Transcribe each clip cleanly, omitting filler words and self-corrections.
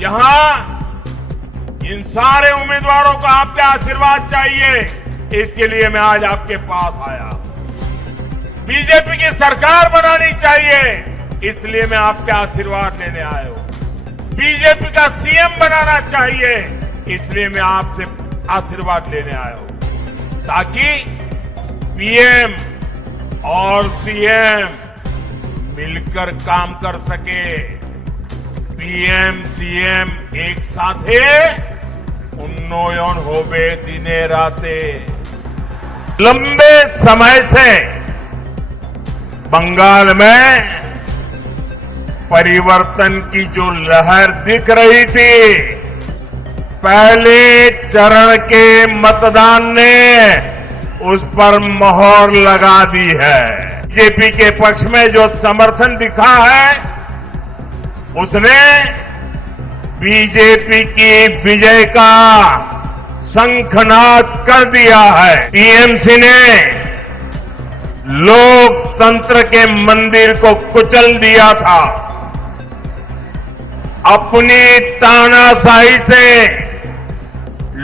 यहां इन सारे उम्मीदवारों को आपके आशीर्वाद चाहिए, इसके लिए मैं आज आपके पास आया। बीजेपी की सरकार बनानी चाहिए, इसलिए मैं आपके आशीर्वाद लेने आया हूं। बीजेपी का सीएम बनाना चाहिए, इसलिए मैं आपसे आशीर्वाद लेने आया हूं, ताकि पीएम और सीएम मिलकर काम कर सके। पीएम सीएम एक साथे उन्नयन होवे दिने राते। लंबे समय से बंगाल में परिवर्तन की जो लहर दिख रही थी, पहले चरण के मतदान ने उस पर मोहर लगा दी है। बीजेपी के पक्ष में जो समर्थन दिखा है, उसने बीजेपी की विजय का शंखनाद कर दिया है। टीएमसी ने लोकतंत्र के मंदिर को कुचल दिया था। अपनी तानाशाही से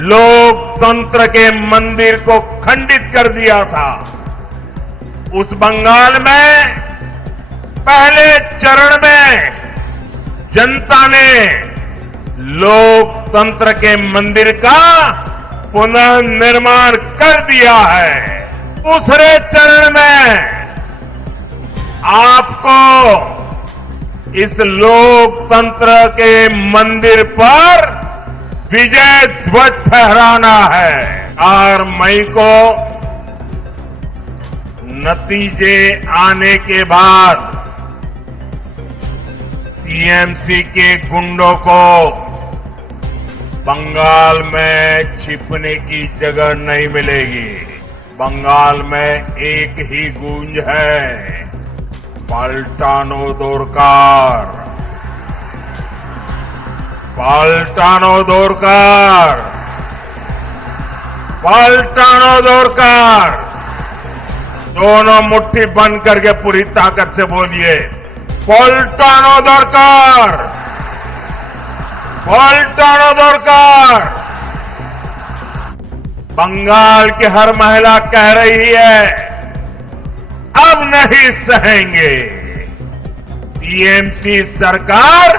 लोकतंत्र के मंदिर को खंडित कर दिया था। उस बंगाल में पहले चरण में जनता ने लोकतंत्र के मंदिर का पुनर्निर्माण कर दिया है। दूसरे चरण में आपको इस लोकतंत्र के मंदिर पर विजय ध्वज फहराना है। 4 मई को नतीजे आने के बाद टीएमसी के गुंडों को बंगाल में छिपने की जगह नहीं मिलेगी। बंगाल में एक ही गूंज है, पाल्टानो दोरकार, पाल्टानो दोरकार, पाल्टानो दोरकार। दोनों मुट्ठी बंद करके पूरी ताकत से बोलिए, पाल्टानो दोरकार, पाल्टानो दोरकार। बंगाल की हर महिला कह रही है, अब नहीं सहेंगे। टीएमसी सरकार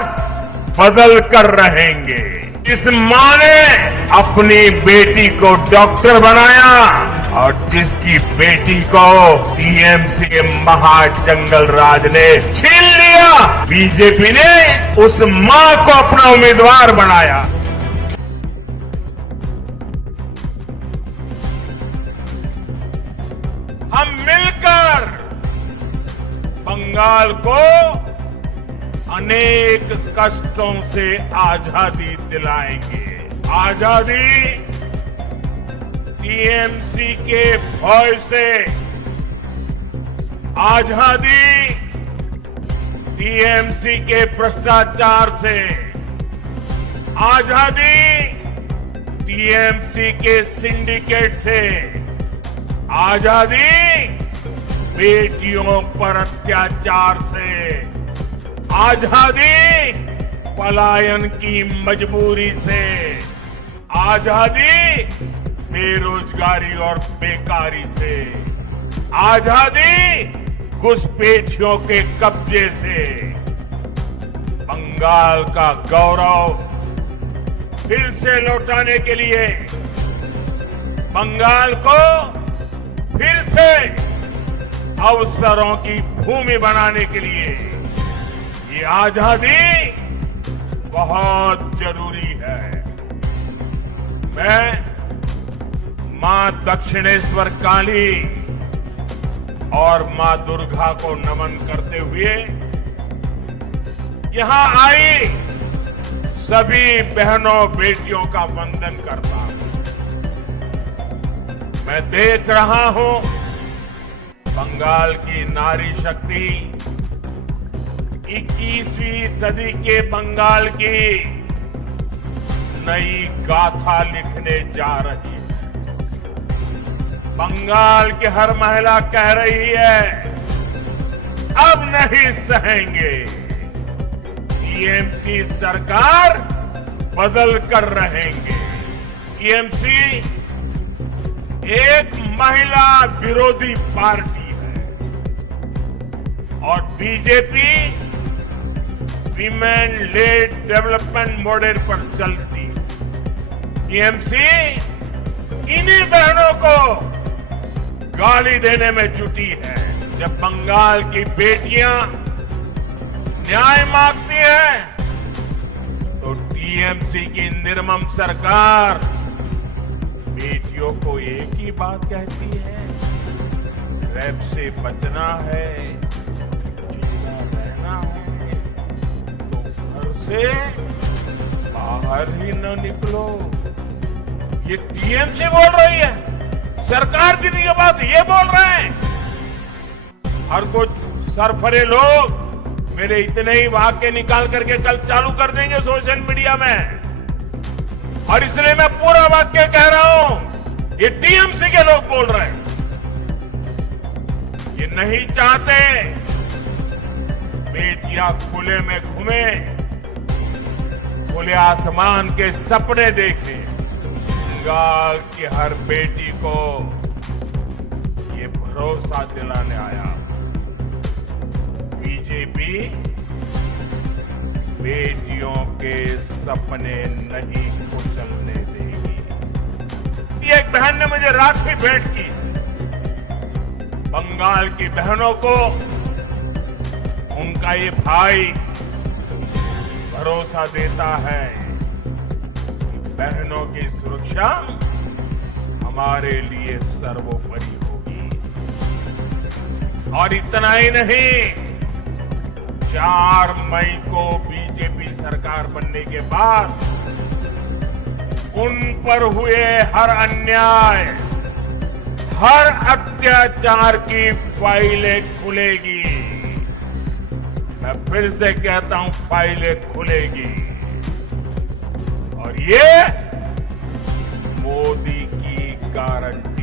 बदल कर रहेंगे। जिस मां ने अपनी बेटी को डॉक्टर बनाया और जिसकी बेटी को टीएमसी के महाजंगल राज ने छीन लिया, बीजेपी ने उस मां को अपना उम्मीदवार बनाया। हम मिलकर बंगाल को अनेक कष्टों से आजादी दिलाएंगे। आजादी टीएमसी के भय से, आजादी टीएमसी के भ्रष्टाचार से, आजादी टीएमसी के सिंडिकेट से, आजादी बेटियों पर अत्याचार से, आजादी पलायन की मजबूरी से, आजादी बेरोजगारी और बेकारी से, आजादी घुसपैठियों के कब्जे से। बंगाल का गौरव फिर से लौटाने के लिए, बंगाल को फिर से अवसरों की भूमि बनाने के लिए ये आजादी बहुत जरूरी है। मैं मां दक्षिणेश्वर काली और मां दुर्गा को नमन करते हुए यहां आई सभी बहनों बेटियों का वंदन करता हूं। मैं देख रहा हूं बंगाल की नारी शक्ति 21वीं सदी के बंगाल की नई गाथा लिखने जा रही है। बंगाल की हर महिला कह रही है, अब नहीं सहेंगे। टीएमसी सरकार बदल कर रहेंगे। टीएमसी एक महिला विरोधी पार्टी है और BJP women lead development model पर चलती। टीएमसी इन्हीं बहनों को गाली देने में जुटी है। जब बंगाल की बेटियां न्याय मांगती है तो टीएमसी की निर्मम सरकार बेटियों को एक ही बात कहती है, रेप से बचना है, जिंदा रहना है तो घर से बाहर ही न निकलो। ये टीएमसी बोल रही है, सरकार जीने के बाद ये बोल रहे हैं। हर कुछ सरफरे लोग मेरे इतने ही वाक्य निकाल करके कल चालू कर देंगे सोशल मीडिया में, और इसलिए मैं पूरा वाक्य कह रहा हूं। ये टीएमसी के लोग बोल रहे हैं, ये नहीं चाहते बेटियां खुले में घूमे, खुले आसमान के सपने देखे। बंगाल की हर बेटी को ये भरोसा दिलाने आया, बीजेपी बेटियों के सपने नहीं कुचलने देगी। एक बहन ने मुझे राखी भेंट की। बंगाल की बहनों को उनका ये भाई भरोसा देता है कि बहनों की सुरक्षा हमारे लिए सर्वोपरि होगी। और इतना ही नहीं, 4 मई को बीजेपी सरकार बनने के बाद उन पर हुए हर अन्याय, हर अत्याचार की फाइलें खुलेगी। मैं फिर से कहता हूं, फाइलें खुलेगी। और ये मोदी की गारंटी